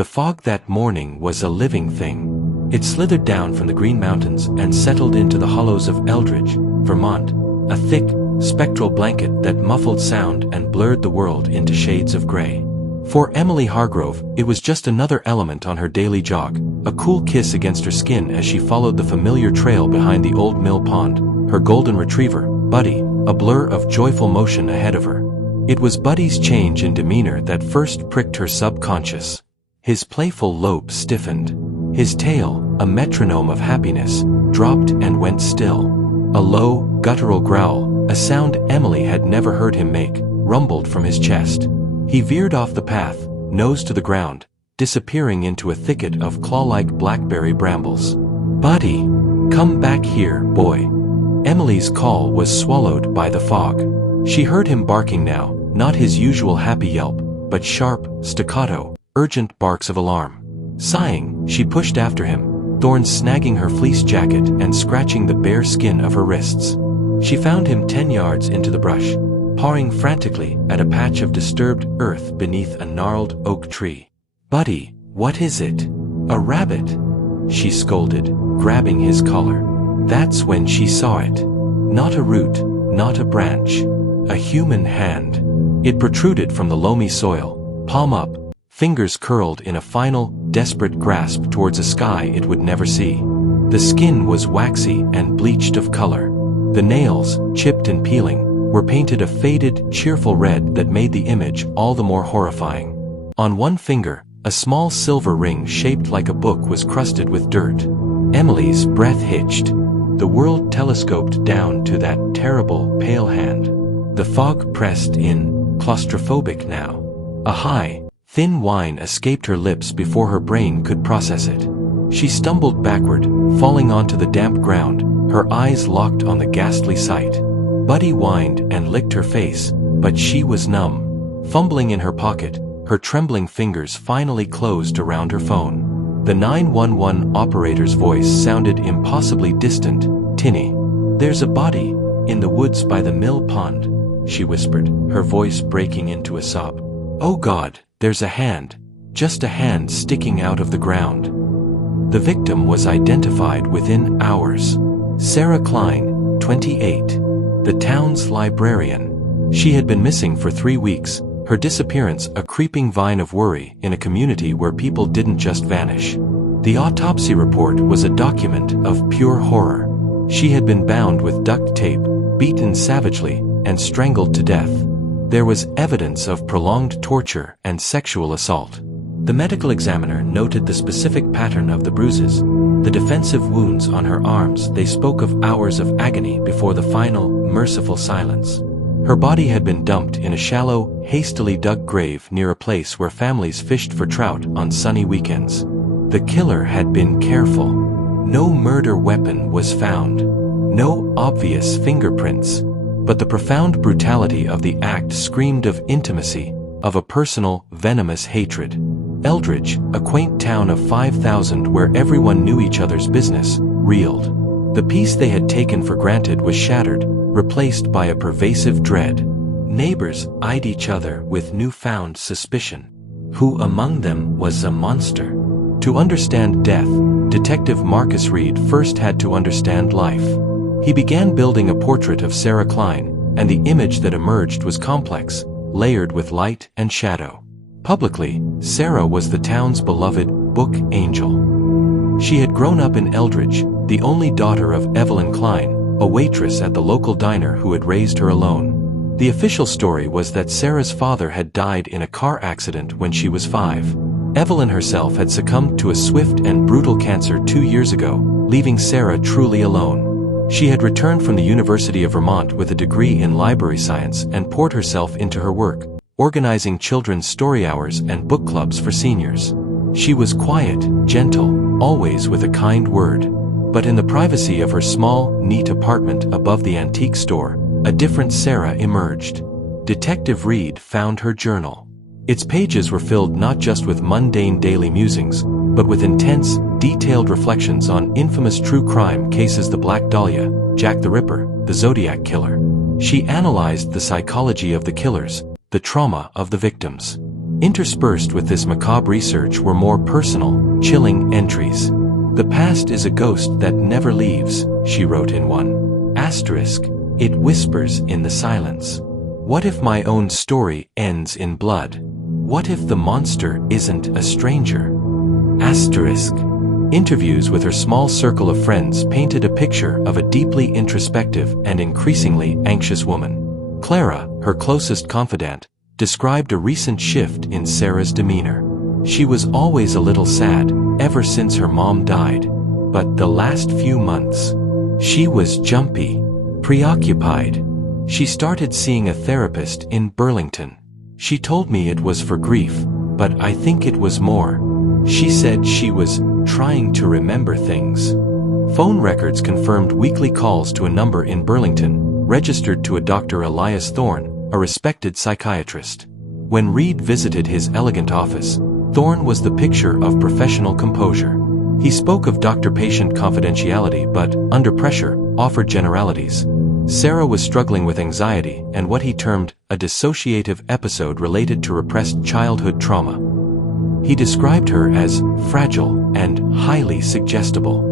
The fog that morning was a living thing. It slithered down from the Green Mountains and settled into the hollows of Eldridge, Vermont, a thick, spectral blanket that muffled sound and blurred the world into shades of gray. For Emily Hargrove, it was just another element on her daily jog, a cool kiss against her skin as she followed the familiar trail behind the old mill pond, her golden retriever, Buddy, a blur of joyful motion ahead of her. It was Buddy's change in demeanor that first pricked her subconscious. His playful lobe stiffened. His tail, a metronome of happiness, dropped and went still. A low, guttural growl, a sound Emily had never heard him make, rumbled from his chest. He veered off the path, nose to the ground, disappearing into a thicket of claw-like blackberry brambles. "Buddy, come back here, boy." Emily's call was swallowed by the fog. She heard him barking now, not his usual happy yelp, but sharp, staccato, urgent barks of alarm. Sighing, she pushed after him, thorns snagging her fleece jacket and scratching the bare skin of her wrists. She found him 10 yards into the brush, pawing frantically at a patch of disturbed earth beneath a gnarled oak tree. "Buddy, what is it?" "A rabbit," she scolded, grabbing his collar. That's when she saw it. Not a root, not a branch. A human hand. It protruded from the loamy soil, palm up, fingers curled in a final, desperate grasp towards a sky it would never see. The skin was waxy and bleached of color. The nails, chipped and peeling, were painted a faded, cheerful red that made the image all the more horrifying. On one finger, a small silver ring shaped like a book was crusted with dirt. Emily's breath hitched. The world telescoped down to that terrible, pale hand. The fog pressed in, claustrophobic now. A high, thin whine escaped her lips before her brain could process it. She stumbled backward, falling onto the damp ground, her eyes locked on the ghastly sight. Buddy whined and licked her face, but she was numb. Fumbling in her pocket, her trembling fingers finally closed around her phone. The 911 operator's voice sounded impossibly distant, tinny. "There's a body in the woods by the mill pond," she whispered, her voice breaking into a sob. "Oh God, there's a hand, just a hand sticking out of the ground." The victim was identified within hours. Sarah Kline, 28, the town's librarian. She had been missing for 3 weeks, her disappearance a creeping vine of worry in a community where people didn't just vanish. The autopsy report was a document of pure horror. She had been bound with duct tape, beaten savagely, and strangled to death. There was evidence of prolonged torture and sexual assault. The medical examiner noted the specific pattern of the bruises, the defensive wounds on her arms. They spoke of hours of agony before the final, merciful silence. Her body had been dumped in a shallow, hastily dug grave near a place where families fished for trout on sunny weekends. The killer had been careful. No murder weapon was found. No obvious fingerprints. But the profound brutality of the act screamed of intimacy, of a personal, venomous hatred. Eldridge, a quaint town of 5,000 where everyone knew each other's business, reeled. The peace they had taken for granted was shattered, replaced by a pervasive dread. Neighbors eyed each other with newfound suspicion. Who among them was a monster? To understand death, Detective Marcus Reed first had to understand life. He began building a portrait of Sarah Kline, and the image that emerged was complex, layered with light and shadow. Publicly, Sarah was the town's beloved book angel. She had grown up in Eldridge, the only daughter of Evelyn Kline, a waitress at the local diner who had raised her alone. The official story was that Sarah's father had died in a car accident when she was 5. Evelyn herself had succumbed to a swift and brutal cancer 2 years ago, leaving Sarah truly alone. She had returned from the University of Vermont with a degree in library science and poured herself into her work, organizing children's story hours and book clubs for seniors. She was quiet, gentle, always with a kind word. But in the privacy of her small, neat apartment above the antique store, a different Sarah emerged. Detective Reed found her journal. Its pages were filled not just with mundane daily musings, but with intense, detailed reflections on infamous true crime cases: the Black Dahlia, Jack the Ripper, the Zodiac Killer. She analyzed the psychology of the killers, the trauma of the victims. Interspersed with this macabre research were more personal, chilling entries. "The past is a ghost that never leaves," she wrote in one. Asterisk, "It whispers in the silence. What if my own story ends in blood? What if the monster isn't a stranger?" Asterisk. Interviews with her small circle of friends painted a picture of a deeply introspective and increasingly anxious woman. Clara, her closest confidant, described a recent shift in Sarah's demeanor. "She was always a little sad, ever since her mom died. But the last few months, she was jumpy, preoccupied. She started seeing a therapist in Burlington. She told me it was for grief, but I think it was more. She said she was trying to remember things." Phone records confirmed weekly calls to a number in Burlington, registered to a Dr. Elias Thorne, a respected psychiatrist. When Reed visited his elegant office, Thorne was the picture of professional composure. He spoke of doctor-patient confidentiality but, under pressure, offered generalities. Sarah was struggling with anxiety and what he termed a dissociative episode related to repressed childhood trauma. He described her as fragile and highly suggestible.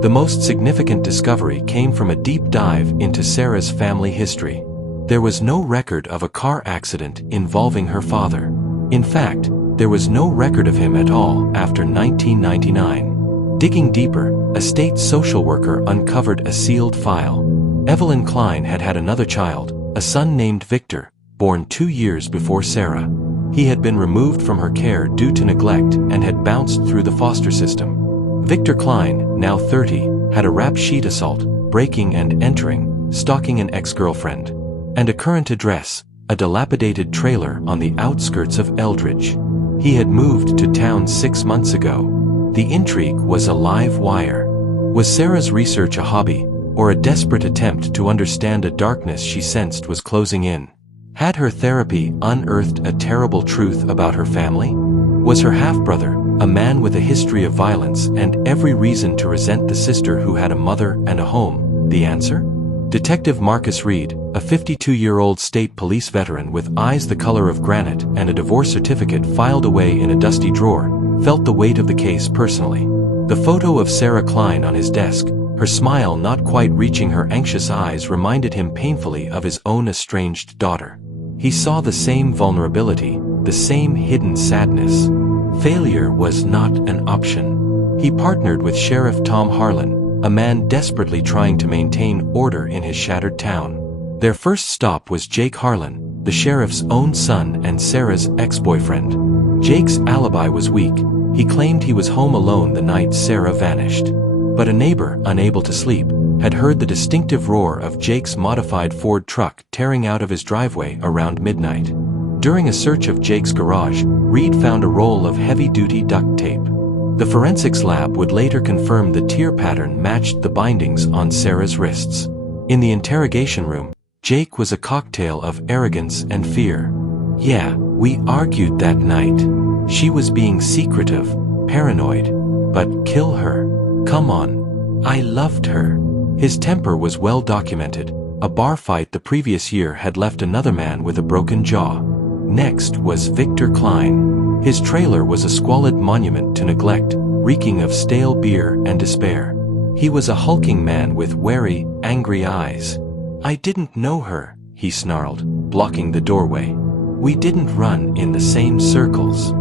The most significant discovery came from a deep dive into Sarah's family history. There was no record of a car accident involving her father. In fact, there was no record of him at all after 1999. Digging deeper, a state social worker uncovered a sealed file. Evelyn Kline had had another child, a son named Victor, born 2 years before Sarah. He had been removed from her care due to neglect and had bounced through the foster system. Victor Kline, now 30, had a rap sheet assault, breaking and entering, stalking an ex-girlfriend, and a current address, a dilapidated trailer on the outskirts of Eldridge. He had moved to town 6 months ago. The intrigue was a live wire. Was Sarah's research a hobby, or a desperate attempt to understand a darkness she sensed was closing in? Had her therapy unearthed a terrible truth about her family? Was her half-brother, a man with a history of violence and every reason to resent the sister who had a mother and a home, the answer? Detective Marcus Reed, a 52-year-old state police veteran with eyes the color of granite and a divorce certificate filed away in a dusty drawer, felt the weight of the case personally. The photo of Sarah Kline on his desk, her smile not quite reaching her anxious eyes, reminded him painfully of his own estranged daughter. He saw the same vulnerability, the same hidden sadness. Failure was not an option. He partnered with Sheriff Tom Harlan, a man desperately trying to maintain order in his shattered town. Their first stop was Jake Harlan, the sheriff's own son and Sarah's ex-boyfriend. Jake's alibi was weak. He claimed he was home alone the night Sarah vanished. But a neighbor, unable to sleep, had heard the distinctive roar of Jake's modified Ford truck tearing out of his driveway around midnight. During a search of Jake's garage, Reed found a roll of heavy-duty duct tape. The forensics lab would later confirm the tear pattern matched the bindings on Sarah's wrists. In the interrogation room, Jake was a cocktail of arrogance and fear. "Yeah, we argued that night. She was being secretive, paranoid. But kill her. Come on. I loved her." His temper was well documented. A bar fight the previous year had left another man with a broken jaw. Next was Victor Kline. His trailer was a squalid monument to neglect, reeking of stale beer and despair. He was a hulking man with wary, angry eyes. "I didn't know her," he snarled, blocking the doorway. "We didn't run in the same circles."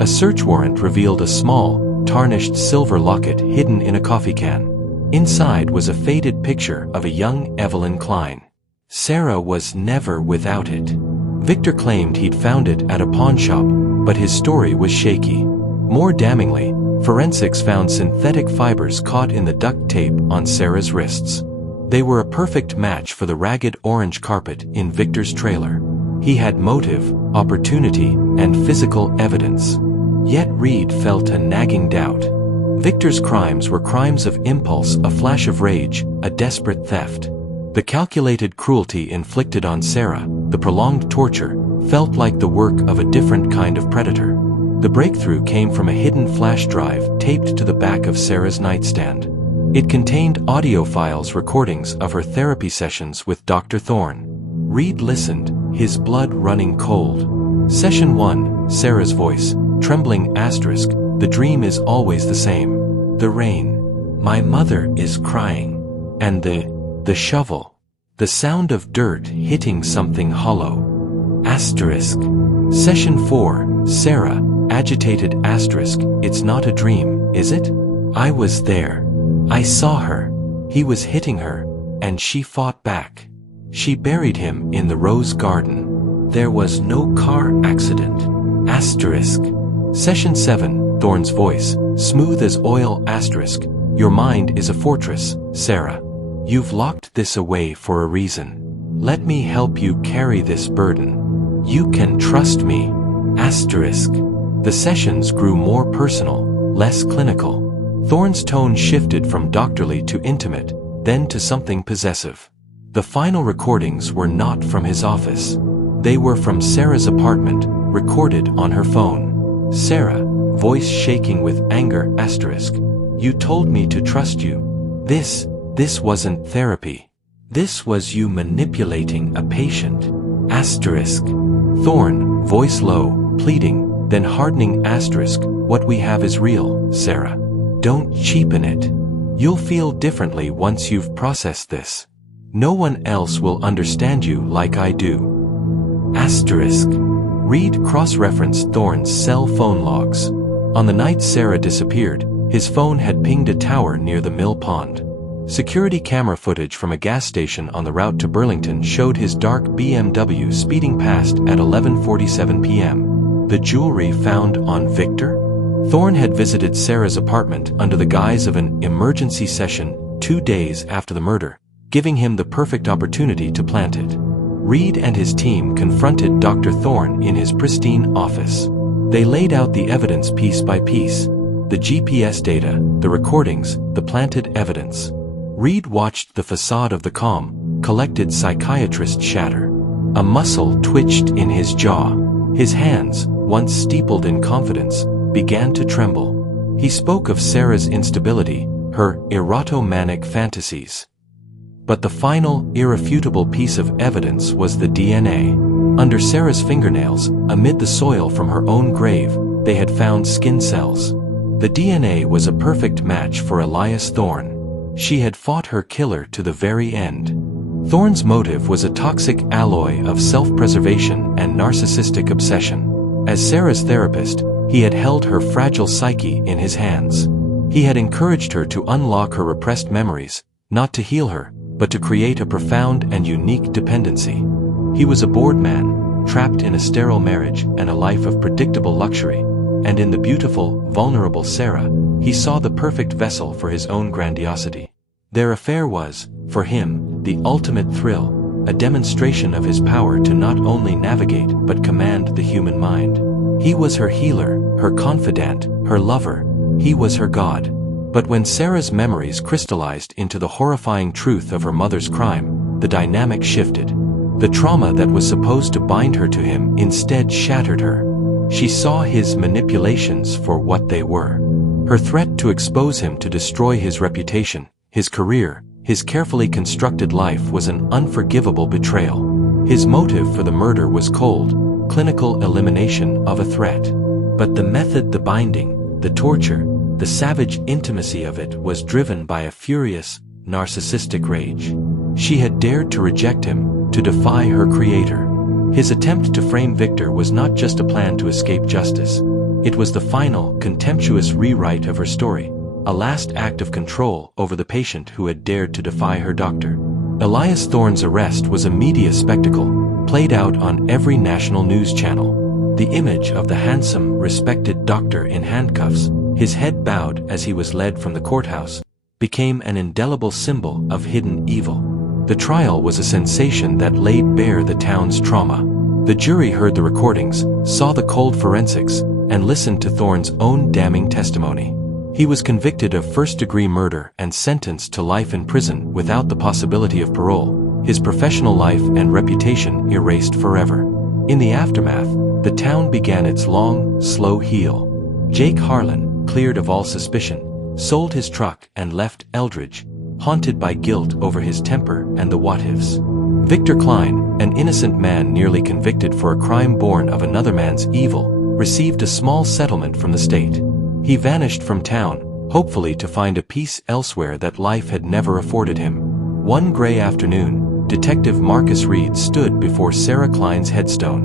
A search warrant revealed a small, tarnished silver locket hidden in a coffee can. Inside was a faded picture of a young Evelyn Kline. Sarah was never without it. Victor claimed he'd found it at a pawn shop, but his story was shaky. More damningly, forensics found synthetic fibers caught in the duct tape on Sarah's wrists. They were a perfect match for the ragged orange carpet in Victor's trailer. He had motive, opportunity, and physical evidence. Yet Reed felt a nagging doubt. Victor's crimes were crimes of impulse, a flash of rage, a desperate theft. The calculated cruelty inflicted on Sarah, the prolonged torture, felt like the work of a different kind of predator. The breakthrough came from a hidden flash drive taped to the back of Sarah's nightstand. It contained audio files, recordings of her therapy sessions with Dr. Thorne. Reed listened, his blood running cold. Session 1, Sarah's voice, trembling asterisk, the dream is always the same. The rain. My mother is crying. And the shovel. The sound of dirt hitting something hollow. Asterisk. Session 4, Sarah, agitated asterisk, it's not a dream, is it? I was there. I saw her. He was hitting her, and she fought back. She buried him in the rose garden. There was no car accident. Asterisk. Session 7, Thorne's voice, smooth as oil asterisk, your mind is a fortress, Sarah. You've locked this away for a reason. Let me help you carry this burden. You can trust me. Asterisk. The sessions grew more personal, less clinical. Thorne's tone shifted from doctorly to intimate, then to something possessive. The final recordings were not from his office. They were from Sarah's apartment, recorded on her phone. Sarah, voice shaking with anger asterisk. You told me to trust you. This wasn't therapy. This was you manipulating a patient. Asterisk. Thorne, voice low, pleading, then hardening asterisk. What we have is real, Sarah. Don't cheapen it. You'll feel differently once you've processed this. No one else will understand you like I do. Asterisk. Read cross-reference Thorne's cell phone logs. On the night Sarah disappeared, his phone had pinged a tower near the mill pond. Security camera footage from a gas station on the route to Burlington showed his dark BMW speeding past at 11:47 p.m. The jewelry found on Victor? Thorne had visited Sarah's apartment under the guise of an emergency session 2 days after the murder, giving him the perfect opportunity to plant it. Reed and his team confronted Dr. Thorne in his pristine office. They laid out the evidence piece by piece. The GPS data, the recordings, the planted evidence. Reed watched the facade of the calm, collected psychiatrist shatter. A muscle twitched in his jaw. His hands, once steepled in confidence, began to tremble. He spoke of Sarah's instability, her erotomanic fantasies. But the final, irrefutable piece of evidence was the DNA. Under Sarah's fingernails, amid the soil from her own grave, they had found skin cells. The DNA was a perfect match for Elias Thorne. She had fought her killer to the very end. Thorne's motive was a toxic alloy of self-preservation and narcissistic obsession. As Sarah's therapist, he had held her fragile psyche in his hands. He had encouraged her to unlock her repressed memories, not to heal her, but to create a profound and unique dependency. He was a bored man, trapped in a sterile marriage and a life of predictable luxury, and in the beautiful, vulnerable Sarah, he saw the perfect vessel for his own grandiosity. Their affair was, for him, the ultimate thrill, a demonstration of his power to not only navigate but command the human mind. He was her healer, her confidant, her lover. He was her god. But when Sarah's memories crystallized into the horrifying truth of her mother's crime, the dynamic shifted. The trauma that was supposed to bind her to him instead shattered her. She saw his manipulations for what they were. Her threat to expose him to destroy his reputation, his career, his carefully constructed life was an unforgivable betrayal. His motive for the murder was cold, clinical elimination of a threat. But the method, the binding, the torture, the savage intimacy of it was driven by a furious, narcissistic rage. She had dared to reject him, to defy her creator. His attempt to frame Victor was not just a plan to escape justice. It was the final, contemptuous rewrite of her story, a last act of control over the patient who had dared to defy her doctor. Elias Thorne's arrest was a media spectacle, played out on every national news channel. The image of the handsome, respected doctor in handcuffs, his head bowed as he was led from the courthouse, became an indelible symbol of hidden evil. The trial was a sensation that laid bare the town's trauma. The jury heard the recordings, saw the cold forensics, and listened to Thorne's own damning testimony. He was convicted of first-degree murder and sentenced to life in prison without the possibility of parole, his professional life and reputation erased forever. In the aftermath, the town began its long, slow heal. Jake Harlan, cleared of all suspicion, sold his truck and left Eldridge, haunted by guilt over his temper and the what-ifs. Victor Kline, an innocent man nearly convicted for a crime born of another man's evil, received a small settlement from the state. He vanished from town, hopefully to find a peace elsewhere that life had never afforded him. One gray afternoon, Detective Marcus Reed stood before Sarah Kline's headstone.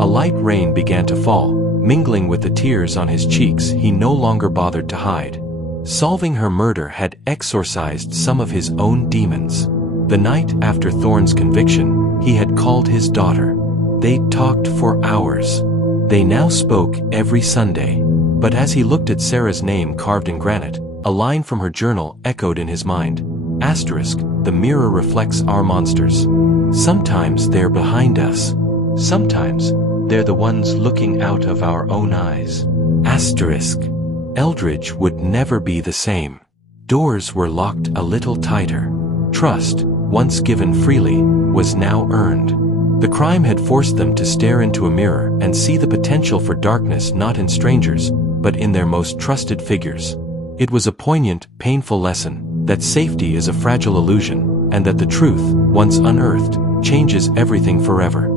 A light rain began to fall, mingling with the tears on his cheeks he no longer bothered to hide. Solving her murder had exorcised some of his own demons. The night after Thorne's conviction, he had called his daughter. They talked for hours. They now spoke every Sunday. But as he looked at Sarah's name carved in granite, a line from her journal echoed in his mind. Asterisk, the mirror reflects our monsters. Sometimes they're behind us. Sometimes they're the ones looking out of our own eyes. Asterisk. Eldridge would never be the same. Doors were locked a little tighter. Trust, once given freely, was now earned. The crime had forced them to stare into a mirror and see the potential for darkness not in strangers, but in their most trusted figures. It was a poignant, painful lesson that safety is a fragile illusion, and that the truth, once unearthed, changes everything forever.